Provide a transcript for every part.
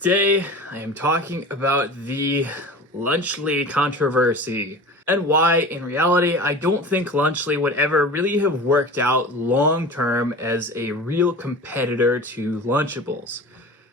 Today, I am talking about the Lunchly controversy and why, in reality, I don't think Lunchly would ever really have worked out long-term as a real competitor to Lunchables.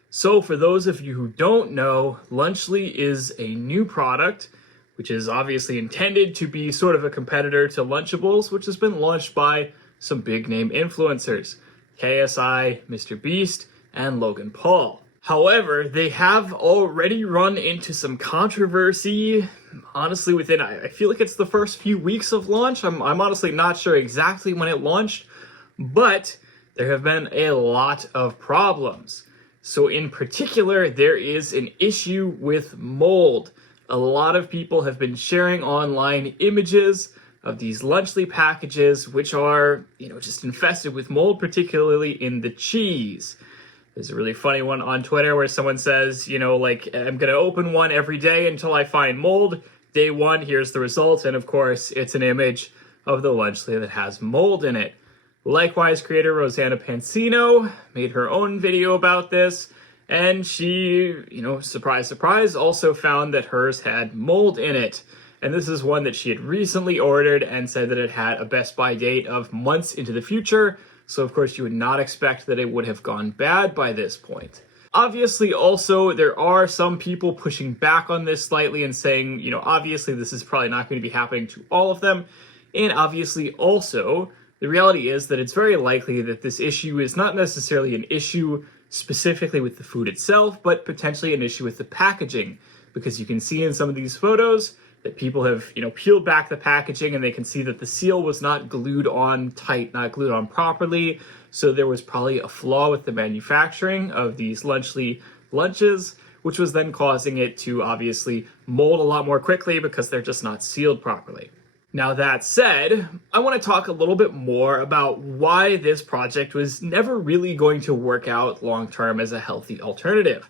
So for those of you who don't know, Lunchly is a new product, which is obviously intended to be sort of a competitor to Lunchables, which has been launched by some big-name influencers, KSI, Mr. Beast, and Logan Paul. However, they have already run into some controversy, honestly, within, I feel like it's the first few weeks of launch. I'm honestly not sure exactly when it launched, but there have been a lot of problems. So in particular, there is an issue with mold. A lot of people have been sharing online images of these Lunchly packages, which are, just infested with mold, particularly in the cheese. There's a really funny one on Twitter where someone says, I'm going to open one every day until I find mold. Day one, here's the results. And of course, it's an image of the Lunchly that has mold in it. Likewise, creator Rosanna Pansino made her own video about this. And she, surprise, surprise, also found that hers had mold in it. And this is one that she had recently ordered and said that it had a best by date of months into the future. So of course you would not expect that it would have gone bad by this point. Obviously also there are some people pushing back on this slightly and saying, obviously this is probably not going to be happening to all of them. And obviously also the reality is that it's very likely that this issue is not necessarily an issue specifically with the food itself, but potentially an issue with the packaging. Because you can see in some of these photos that people have, peeled back the packaging and they can see that the seal was not glued on tight, not glued on properly. So there was probably a flaw with the manufacturing of these Lunchly lunches, which was then causing it to obviously mold a lot more quickly because they're just not sealed properly. Now that said, I want to talk a little bit more about why this project was never really going to work out long-term as a healthy alternative.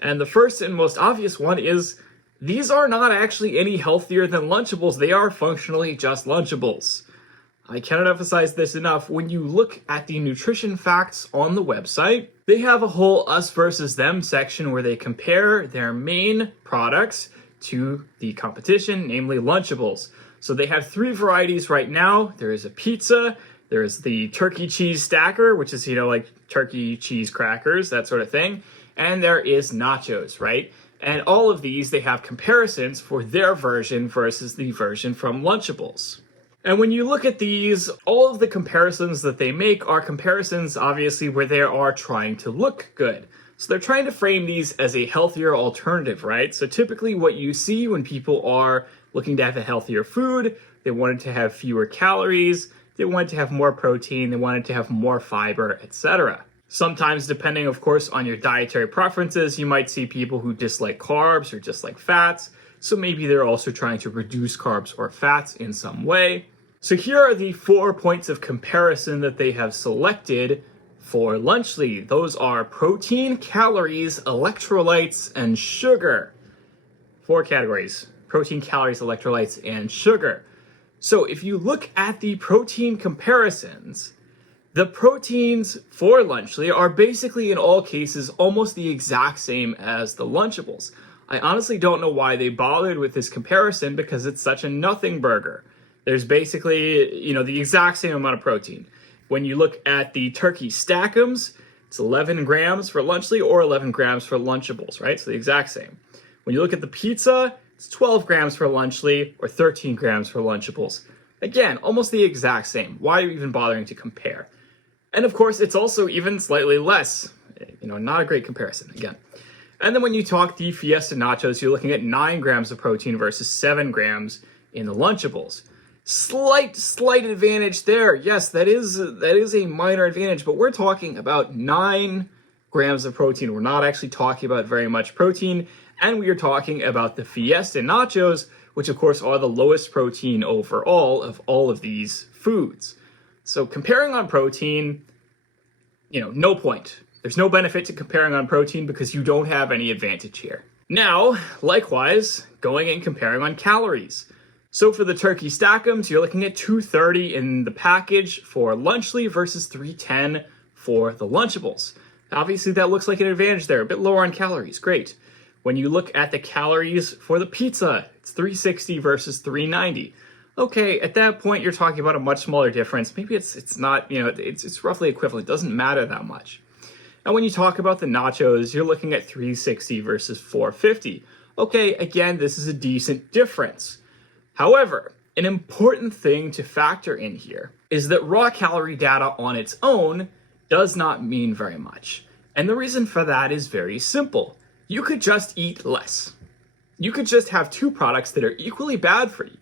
And the first and most obvious one is these are not actually any healthier than Lunchables. They are functionally just Lunchables. I cannot emphasize this enough. When you look at the nutrition facts on the website, they have a whole us versus them section where they compare their main products to the competition, namely Lunchables. So they have 3 varieties right now. There is a pizza, there is the turkey cheese stacker, which is, like turkey cheese crackers, that sort of thing. And there is nachos, right? And all of these, they have comparisons for their version versus the version from Lunchables. And when you look at these, all of the comparisons that they make are comparisons, obviously, where they are trying to look good. So they're trying to frame these as a healthier alternative, right? So typically what you see when people are looking to have a healthier food, they wanted to have fewer calories, they wanted to have more protein, they wanted to have more fiber, etc. Sometimes, depending, of course, on your dietary preferences, you might see people who dislike carbs or dislike fats. So maybe they're also trying to reduce carbs or fats in some way. So here are the 4 points of comparison that they have selected for Lunchly. Those are protein, calories, electrolytes, and sugar. 4 categories: protein, calories, electrolytes, and sugar. So if you look at the protein comparisons, the proteins for Lunchly are basically in all cases almost the exact same as the Lunchables. I honestly don't know why they bothered with this comparison because it's such a nothing burger. There's basically, the exact same amount of protein. When you look at the turkey stackums, it's 11 grams for Lunchly or 11 grams for Lunchables, right? So the exact same. When you look at the pizza, it's 12 grams for Lunchly or 13 grams for Lunchables. Again, almost the exact same. Why are you even bothering to compare? And of course, it's also even slightly less. Not a great comparison, again. And then when you talk the Fiesta Nachos, you're looking at 9 grams of protein versus 7 grams in the Lunchables. Slight advantage there. Yes, that is a minor advantage, but we're talking about 9 grams of protein. We're not actually talking about very much protein. And we are talking about the Fiesta Nachos, which of course are the lowest protein overall of all of these foods. So comparing on protein, no point. There's no benefit to comparing on protein because you don't have any advantage here. Now, likewise, going and comparing on calories. So for the turkey stackums, you're looking at 230 in the package for Lunchly versus 310 for the Lunchables. Obviously, that looks like an advantage there, a bit lower on calories, great. When you look at the calories for the pizza, it's 360 versus 390. Okay, at that point, you're talking about a much smaller difference. Maybe it's not, it's roughly equivalent. It doesn't matter that much. And when you talk about the nachos, you're looking at 360 versus 450. Okay, again, this is a decent difference. However, an important thing to factor in here is that raw calorie data on its own does not mean very much. And the reason for that is very simple. You could just eat less. You could just have two products that are equally bad for you.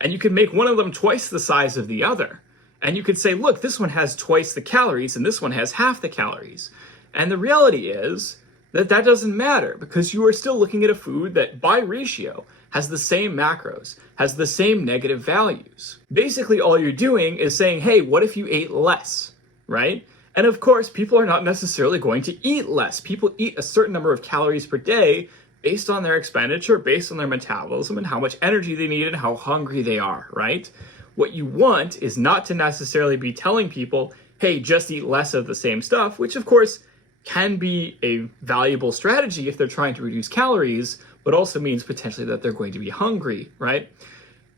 And you could make one of them twice the size of the other. And you could say, look, this one has twice the calories and this one has half the calories. And the reality is that that doesn't matter because you are still looking at a food that by ratio has the same macros, has the same negative values. Basically, all you're doing is saying, hey, what if you ate less, right? And of course, people are not necessarily going to eat less. People eat a certain number of calories per day based on their expenditure, based on their metabolism, and how much energy they need and how hungry they are, right? What you want is not to necessarily be telling people, hey, just eat less of the same stuff, which of course can be a valuable strategy if they're trying to reduce calories, but also means potentially that they're going to be hungry, right?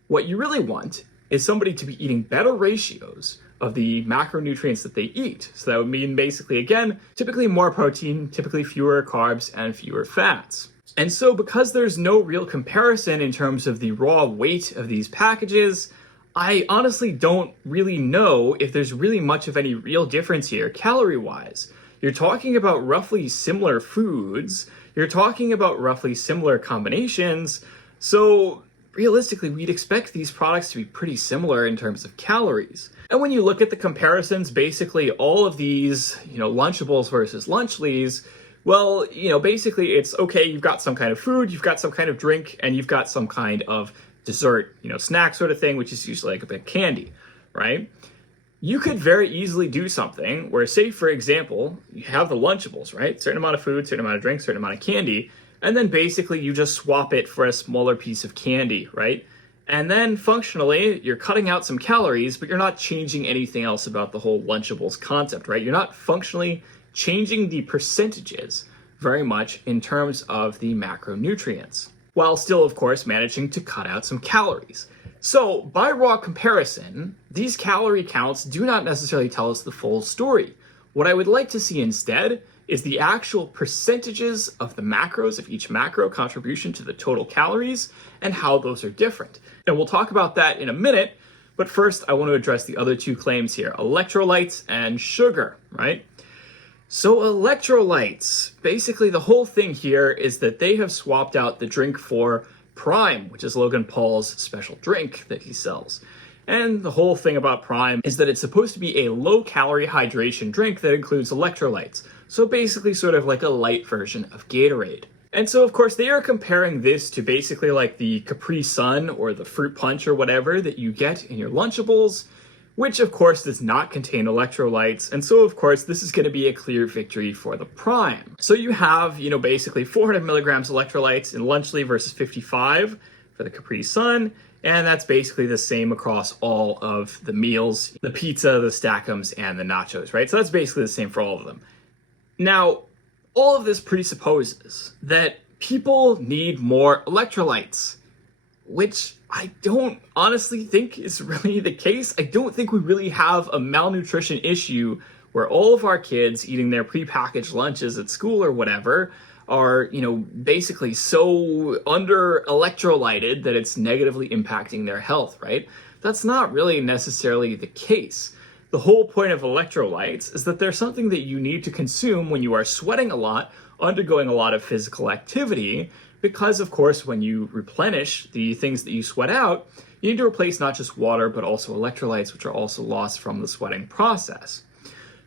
What you really want is somebody to be eating better ratios of the macronutrients that they eat. So that would mean basically, again, typically more protein, typically fewer carbs and fewer fats. And so because there's no real comparison in terms of the raw weight of these packages, I honestly don't really know if there's really much of any real difference here calorie-wise. You're talking about roughly similar foods, you're talking about roughly similar combinations, so realistically we'd expect these products to be pretty similar in terms of calories. And when you look at the comparisons, basically all of these, Lunchables versus Lunchleys, well, basically it's okay, you've got some kind of food, you've got some kind of drink, and you've got some kind of dessert, snack sort of thing, which is usually like a bit of candy, right? You could very easily do something where, say, for example, you have the Lunchables, right? Certain amount of food, certain amount of drink, certain amount of candy, and then basically you just swap it for a smaller piece of candy, right? And then functionally, you're cutting out some calories, but you're not changing anything else about the whole Lunchables concept, right? You're not functionally changing the percentages very much in terms of the macronutrients, while still, of course, managing to cut out some calories. So, by raw comparison, these calorie counts do not necessarily tell us the full story. What I would like to see instead is the actual percentages of the macros of each macro contribution to the total calories and how those are different. And we'll talk about that in a minute, but first I want to address the other two claims here, electrolytes and sugar, right? So electrolytes, basically the whole thing here is that they have swapped out the drink for Prime, which is Logan Paul's special drink that he sells. And the whole thing about Prime is that it's supposed to be a low-calorie hydration drink that includes electrolytes. So basically sort of like a light version of Gatorade. And so, of course, they are comparing this to basically like the Capri Sun or the Fruit Punch or whatever that you get in your Lunchables, which, of course, does not contain electrolytes. And so, of course, this is going to be a clear victory for the Prime. So you have, basically 400 milligrams electrolytes in Lunchly versus 55 for the Capri Sun. And that's basically the same across all of the meals, the pizza, the Stack'ems, and the nachos, right? So that's basically the same for all of them. Now, all of this presupposes that people need more electrolytes, which I don't honestly think is really the case. I don't think we really have a malnutrition issue where all of our kids eating their prepackaged lunches at school or whatever are, basically so under electrolyted that it's negatively impacting their health, right? That's not really necessarily the case. The whole point of electrolytes is that they're something that you need to consume when you are sweating a lot, undergoing a lot of physical activity, because of course when you replenish the things that you sweat out, you need to replace not just water but also electrolytes, which are also lost from the sweating process.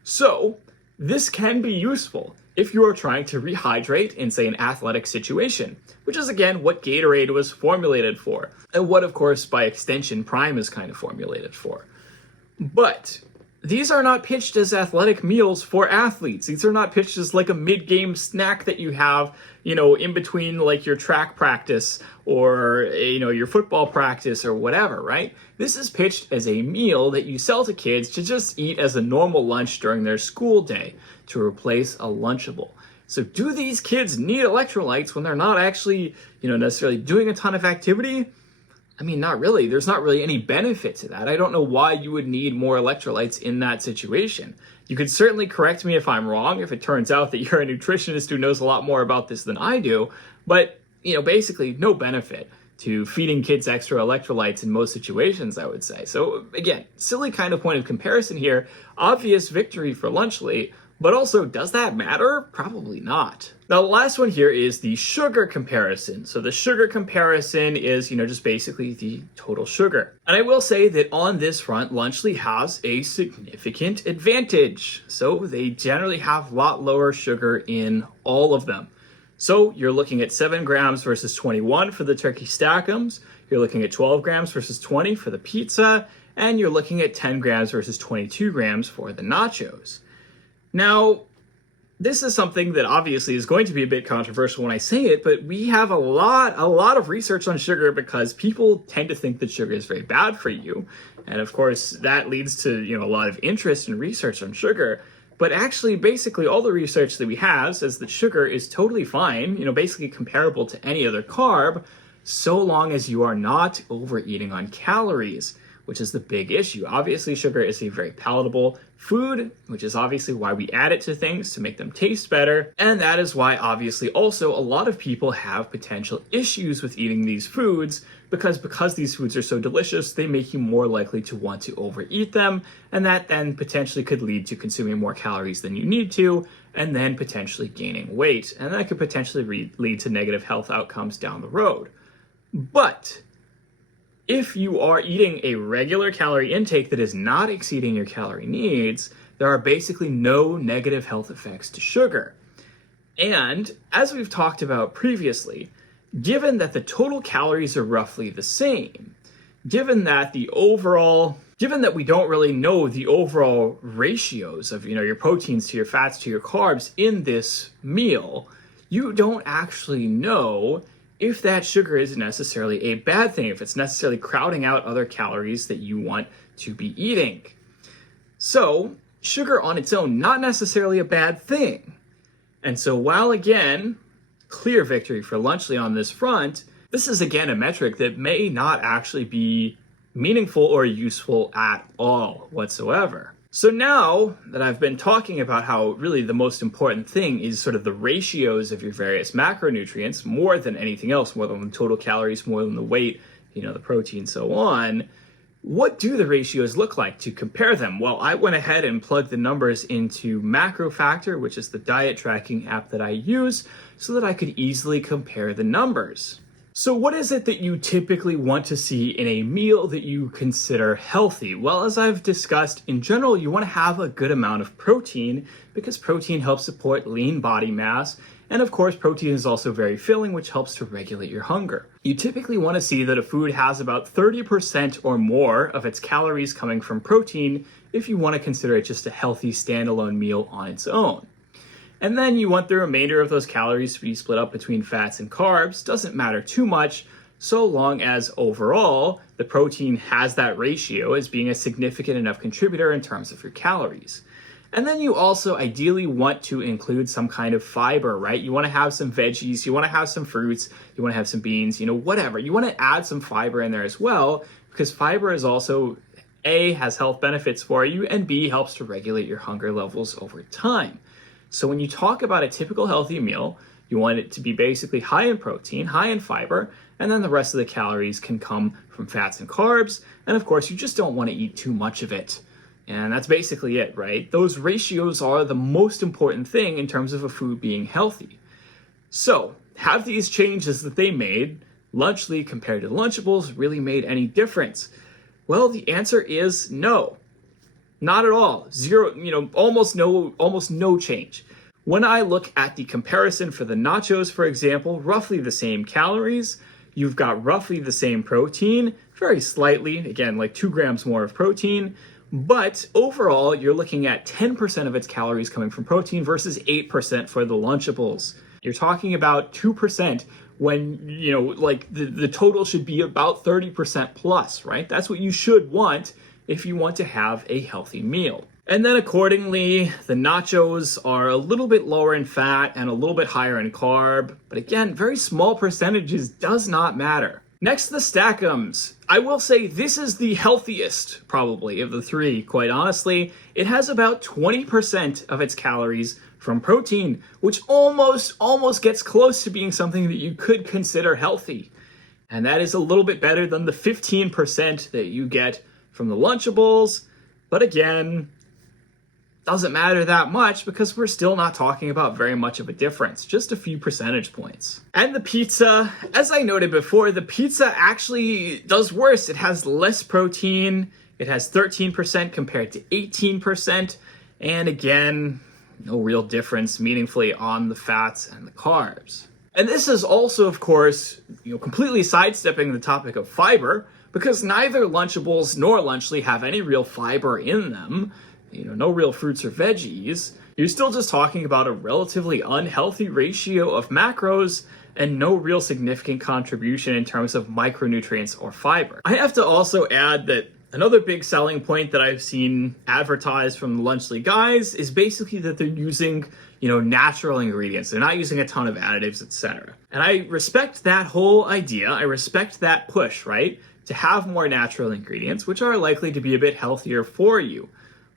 So this can be useful if you are trying to rehydrate in, say, an athletic situation, which is again what Gatorade was formulated for, and what of course by extension Prime is kind of formulated for. But these are not pitched as athletic meals for athletes. These are not pitched as like a mid-game snack that you have, in between like your track practice or, your football practice or whatever, right? This is pitched as a meal that you sell to kids to just eat as a normal lunch during their school day to replace a Lunchable. So do these kids need electrolytes when they're not actually, necessarily doing a ton of activity? I mean, not really. There's not really any benefit to that. I don't know why you would need more electrolytes in that situation. You could certainly correct me if I'm wrong, if it turns out that you're a nutritionist who knows a lot more about this than I do, but, basically no benefit to feeding kids extra electrolytes in most situations, I would say. So again, silly kind of point of comparison here, obvious victory for Lunchly, but also, does that matter? Probably not. Now, the last one here is the sugar comparison. So the sugar comparison is, just basically the total sugar. And I will say that on this front, Lunchly has a significant advantage. So they generally have a lot lower sugar in all of them. So you're looking at 7 grams versus 21 for the turkey stack'ems. You're looking at 12 grams versus 20 for the pizza. And you're looking at 10 grams versus 22 grams for the nachos. Now, this is something that obviously is going to be a bit controversial when I say it, but we have a lot of research on sugar because people tend to think that sugar is very bad for you. And of course, that leads to, a lot of interest in research on sugar. But actually, basically all the research that we have says that sugar is totally fine, basically comparable to any other carb, so long as you are not overeating on calories, which is the big issue. Obviously, sugar is a very palatable food, which is obviously why we add it to things to make them taste better. And that is why, obviously, also a lot of people have potential issues with eating these foods because these foods are so delicious, they make you more likely to want to overeat them. And that then potentially could lead to consuming more calories than you need to, and then potentially gaining weight. And that could potentially lead to negative health outcomes down the road. But if you are eating a regular calorie intake that is not exceeding your calorie needs, there are basically no negative health effects to sugar. And as we've talked about previously, given that the total calories are roughly the same, given that we don't really know the overall ratios of, your proteins to your fats to your carbs in this meal, you don't actually know if that sugar is necessarily a bad thing, if it's necessarily crowding out other calories that you want to be eating. So, sugar on its own, not necessarily a bad thing. And so while again, clear victory for Lunchly on this front, this is again a metric that may not actually be meaningful or useful at all whatsoever. So now that I've been talking about how really the most important thing is sort of the ratios of your various macronutrients more than anything else, more than the total calories, more than the weight, the protein, so on, what do the ratios look like to compare them? Well, I went ahead and plugged the numbers into MacroFactor, which is the diet tracking app that I use, so that I could easily compare the numbers. So what is it that you typically want to see in a meal that you consider healthy? Well, as I've discussed, in general, you want to have a good amount of protein because protein helps support lean body mass. And of course, protein is also very filling, which helps to regulate your hunger. You typically want to see that a food has about 30% or more of its calories coming from protein if you want to consider it just a healthy standalone meal on its own. And then you want the remainder of those calories to be split up between fats and carbs. Doesn't matter too much, so long as overall the protein has that ratio as being a significant enough contributor in terms of your calories. And then you also ideally want to include some kind of fiber, right? You want to have some veggies, you want to have some fruits, you want to have some beans, whatever. You want to add some fiber in there as well, because fiber is also A, has health benefits for you, and B, helps to regulate your hunger levels over time. So when you talk about a typical healthy meal, you want it to be basically high in protein, high in fiber, and then the rest of the calories can come from fats and carbs. And of course, you just don't want to eat too much of it. And that's basically it, right? Those ratios are the most important thing in terms of a food being healthy. So, have these changes that they made, Lunchly compared to Lunchables, really made any difference? Well, the answer is no. Not at all. Zero, almost no change. When I look at the comparison for the nachos, for example, roughly the same calories, you've got roughly the same protein, very slightly, again, like 2 grams more of protein, But overall, you're looking at 10% of its calories coming from protein versus 8% for the Lunchables. You're talking about 2% when, like the total should be about 30% plus, right? That's what you should want if you want to have a healthy meal. And then accordingly, the nachos are a little bit lower in fat and a little bit higher in carb. But again, very small percentages does not matter. Next, the Stack'ems. I will say this is the healthiest, probably, of the three, quite honestly. It has about 20% of its calories from protein, which almost gets close to being something that you could consider healthy. And that is a little bit better than the 15% that you get from the Lunchables. But again, doesn't matter that much because we're still not talking about very much of a difference, just a few percentage points. And the pizza, as I noted before, the pizza actually does worse. It has less protein. It has 13% compared to 18%. And again, no real difference meaningfully on the fats and the carbs. And this is also, of course, completely sidestepping the topic of fiber because neither Lunchables nor Lunchly have any real fiber in them. No real fruits or veggies. You're still just talking about a relatively unhealthy ratio of macros and no real significant contribution in terms of micronutrients or fiber. I have to also add that another big selling point that I've seen advertised from the Lunchly guys is basically that they're using, natural ingredients. They're not using a ton of additives, etc. And I respect that whole idea. I respect that push, right? To have more natural ingredients, which are likely to be a bit healthier for you.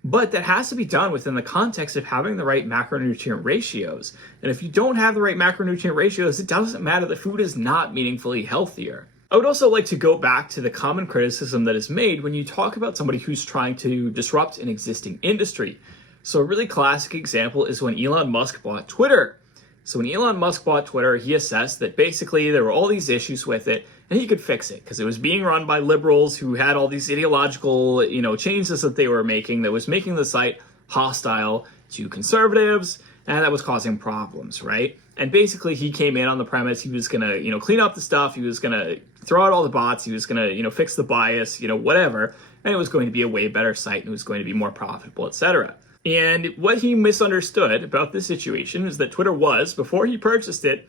But that has to be done within the context of having the right macronutrient ratios. And if you don't have the right macronutrient ratios, it doesn't matter. The food is not meaningfully healthier. I would also like to go back to the common criticism that is made when you talk about somebody who's trying to disrupt an existing industry. So a really classic example is when Elon Musk bought Twitter. So when Elon Musk bought Twitter, he assessed that basically there were all these issues with it, and he could fix it because it was being run by liberals who had all these ideological, changes that they were making that was making the site hostile to conservatives, and that was causing problems, right? And basically he came in on the premise he was going to, clean up the stuff, he was going to throw out all the bots, he was going to, fix the bias, whatever, and it was going to be a way better site and it was going to be more profitable, etc. And what he misunderstood about this situation is that Twitter was, before he purchased it,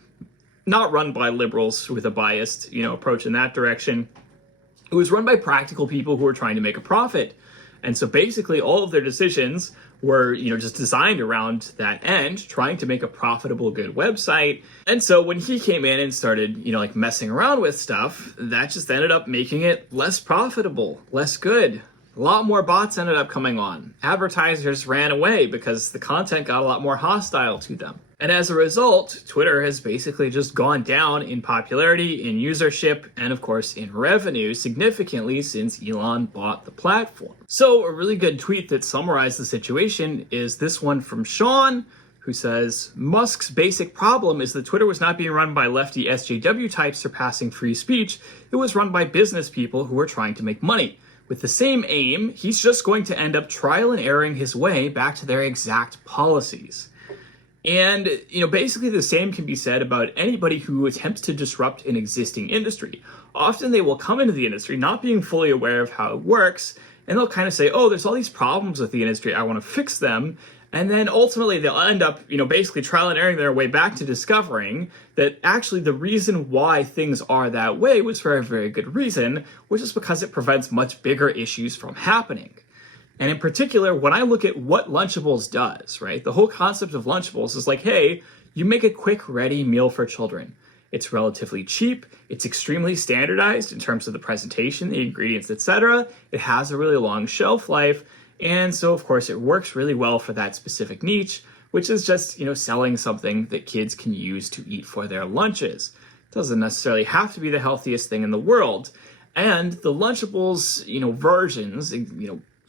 not run by liberals with a biased, approach in that direction. It was run by practical people who were trying to make a profit. And so basically all of their decisions were, just designed around that end, trying to make a profitable, good website. And so when he came in and started, messing around with stuff, that just ended up making it less profitable, less good. A lot more bots ended up coming on. Advertisers ran away because the content got a lot more hostile to them. And as a result, Twitter has basically just gone down in popularity, in usership, and of course in revenue significantly since Elon bought the platform. So a really good tweet that summarized the situation is this one from Sean, who says, Musk's basic problem is that Twitter was not being run by lefty SJW types surpassing free speech. It was run by business people who were trying to make money. With the same aim, he's just going to end up trial and erroring his way back to their exact policies. And, basically the same can be said about anybody who attempts to disrupt an existing industry. Often they will come into the industry not being fully aware of how it works, and they'll kind of say, oh, there's all these problems with the industry, I want to fix them. And then ultimately they'll end up, basically trial and erroring their way back to discovering that actually the reason why things are that way was for a very good reason, which is because it prevents much bigger issues from happening. And in particular, when I look at what Lunchables does, right, the whole concept of Lunchables is like, hey, you make a quick, ready meal for children. It's relatively cheap. It's extremely standardized in terms of the presentation, the ingredients, etc. It has a really long shelf life. And so, of course, it works really well for that specific niche, which is just, selling something that kids can use to eat for their lunches. It doesn't necessarily have to be the healthiest thing in the world. And the Lunchables, versions,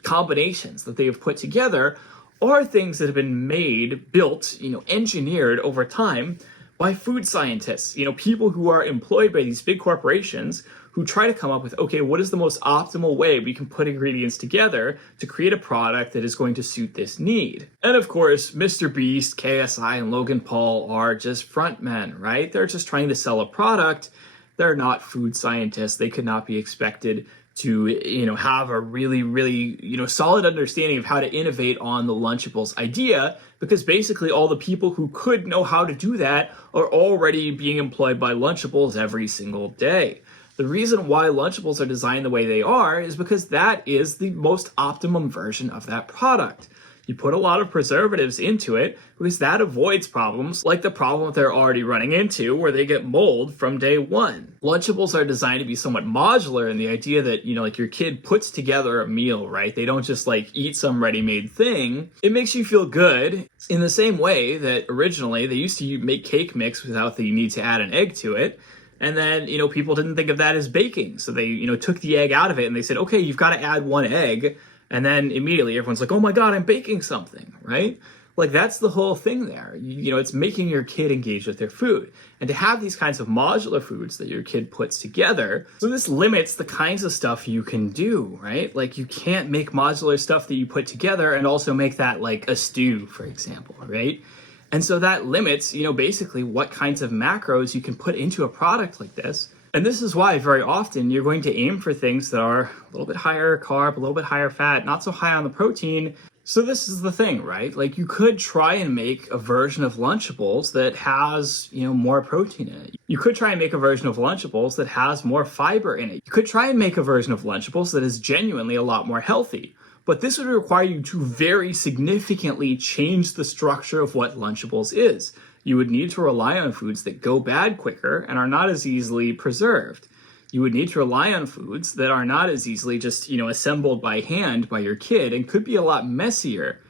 combinations that they have put together are things that have been made, built, engineered over time by food scientists, people who are employed by these big corporations who try to come up with, okay, what is the most optimal way we can put ingredients together to create a product that is going to suit this need. And of course, Mr. Beast, KSI, and Logan Paul are just frontmen, right? They're just trying to sell a product. They're not food scientists. They could not be expected to, have a really, really, solid understanding of how to innovate on the Lunchables idea, because basically all the people who could know how to do that are already being employed by Lunchables every single day. The reason why Lunchables are designed the way they are is because that is the most optimum version of that product. You put a lot of preservatives into it because that avoids problems like the problem that they're already running into where they get mold from day one. Lunchables are designed to be somewhat modular in the idea that, like your kid puts together a meal, right? They don't just like eat some ready-made thing. It makes you feel good in the same way that originally they used to make cake mix without the need to add an egg to it. And then, people didn't think of that as baking. So they, took the egg out of it and they said, okay, you've got to add one egg. And then immediately everyone's like, oh my God, I'm baking something, right? Like that's the whole thing there. It's making your kid engage with their food. And to have these kinds of modular foods that your kid puts together, so this limits the kinds of stuff you can do, right? Like you can't make modular stuff that you put together and also make that like a stew, for example, right? And so that limits, basically what kinds of macros you can put into a product like this. And this is why very often you're going to aim for things that are a little bit higher carb, a little bit higher fat, not so high on the protein. So this is the thing, right? Like you could try and make a version of Lunchables that has, more protein in it. You could try and make a version of Lunchables that has more fiber in it. You could try and make a version of Lunchables that is genuinely a lot more healthy. But this would require you to very significantly change the structure of what Lunchables is. You would need to rely on foods that go bad quicker and are not as easily preserved. You would need to rely on foods that are not as easily just, assembled by hand by your kid and could be a lot messier.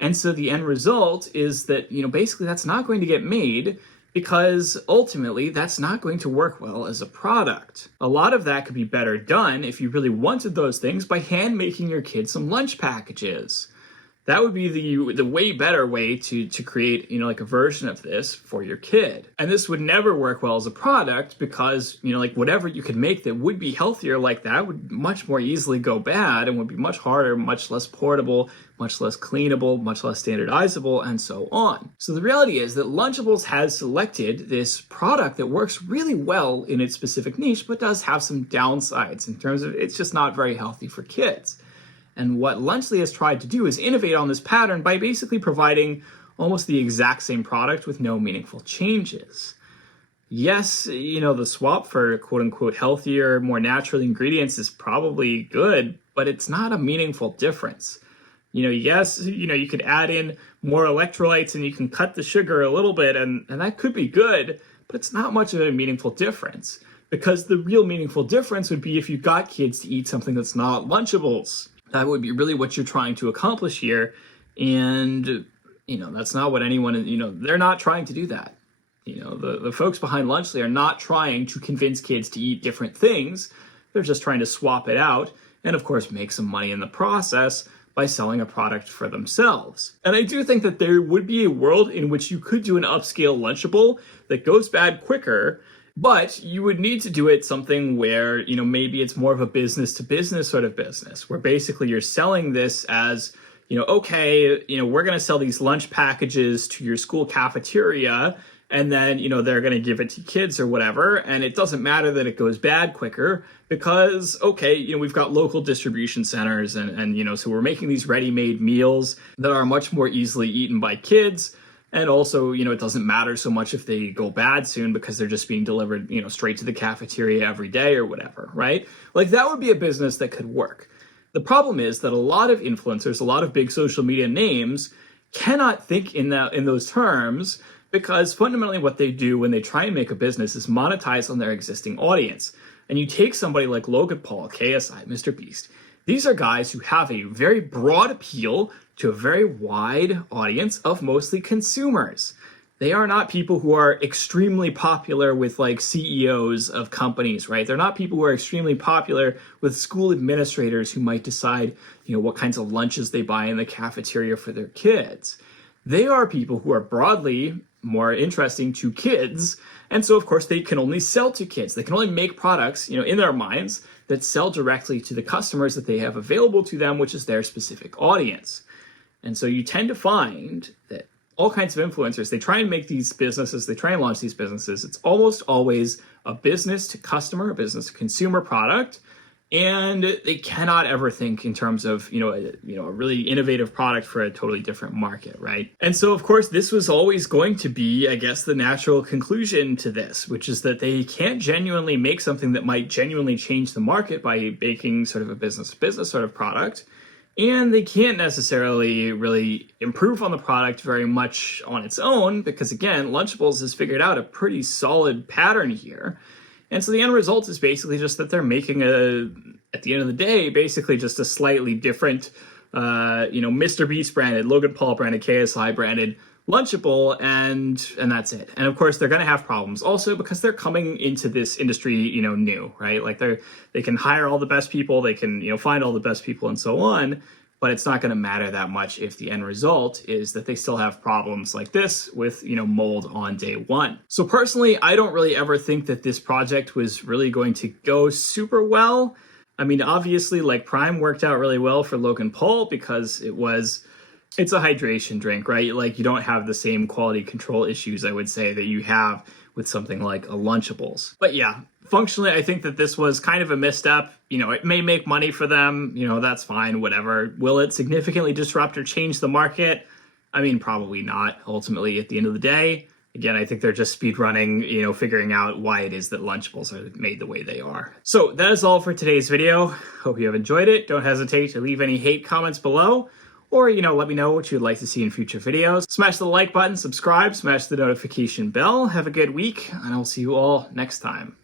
And so the end result is that, basically that's not going to get made because ultimately that's not going to work well as a product. A lot of that could be better done if you really wanted those things by hand making your kid some lunch packages. That would be the way better way to create, like a version of this for your kid. And this would never work well as a product because, like whatever you could make that would be healthier like that would much more easily go bad and would be much harder, much less portable, much less cleanable, much less standardizable, and so on. So the reality is that Lunchables has selected this product that works really well in its specific niche, but does have some downsides in terms of it's just not very healthy for kids. And what Lunchly has tried to do is innovate on this pattern by basically providing almost the exact same product with no meaningful changes. Yes, the swap for quote-unquote healthier, more natural ingredients is probably good, but it's not a meaningful difference. Yes, you could add in more electrolytes and you can cut the sugar a little bit, and that could be good, but it's not much of a meaningful difference. Because the real meaningful difference would be if you got kids to eat something that's not Lunchables. That would be really what you're trying to accomplish here. And, that's not what anyone, they're not trying to do that. The folks behind Lunchly are not trying to convince kids to eat different things. They're just trying to swap it out and, of course, make some money in the process by selling a product for themselves. And I do think that there would be a world in which you could do an upscale Lunchable that goes bad quicker, but you would need to do it something where, maybe it's more of a business to business sort of business, where basically you're selling this as, okay, we're going to sell these lunch packages to your school cafeteria, and then, they're going to give it to kids or whatever. And it doesn't matter that it goes bad quicker because, okay, we've got local distribution centers and so we're making these ready-made meals that are much more easily eaten by kids. And also, it doesn't matter so much if they go bad soon because they're just being delivered, straight to the cafeteria every day or whatever, right? Like that would be a business that could work. The problem is that a lot of influencers, a lot of big social media names cannot think in those terms because fundamentally what they do when they try and make a business is monetize on their existing audience. And you take somebody like Logan Paul, KSI, Mr. Beast. These are guys who have a very broad appeal to a very wide audience of mostly consumers. They are not people who are extremely popular with like CEOs of companies, right? They're not people who are extremely popular with school administrators who might decide, what kinds of lunches they buy in the cafeteria for their kids. They are people who are broadly more interesting to kids. And so, of course, they can only sell to kids. They can only make products, in their minds that sell directly to the customers that they have available to them, which is their specific audience. And so you tend to find that all kinds of influencers, they try and make these businesses, they try and launch these businesses. It's almost always a business to customer, a business to consumer product. and they cannot ever think in terms of, a really innovative product for a totally different market, right? And so, of course, this was always going to be, I guess, the natural conclusion to this, which is that they can't genuinely make something that might genuinely change the market by making sort of a business-to-business sort of product. And they can't necessarily really improve on the product very much on its own because, again, Lunchables has figured out a pretty solid pattern here. And so the end result is basically just that they're making at the end of the day, basically just a slightly different, Mr. Beast branded, Logan Paul branded, KSI branded Lunchable, and that's it. And of course, they're going to have problems also because they're coming into this industry, new, right? Like they can hire all the best people, they can, find all the best people and so on. But it's not going to matter that much if the end result is that they still have problems like this with, mold on day one. So personally, I don't really ever think that this project was really going to go super well. I mean, obviously, like Prime worked out really well for Logan Paul because it's a hydration drink, right? Like you don't have the same quality control issues, I would say, that you have with something like a Lunchables. But yeah, functionally, I think that this was kind of a misstep. It may make money for them, that's fine, whatever. Will it significantly disrupt or change the market? I mean, probably not, ultimately, at the end of the day. Again, I think they're just speedrunning, figuring out why it is that Lunchables are made the way they are. So that is all for today's video. Hope you have enjoyed it. Don't hesitate to leave any hate comments below. Or, let me know what you'd like to see in future videos. Smash the like button, subscribe, smash the notification bell. Have a good week, and I'll see you all next time.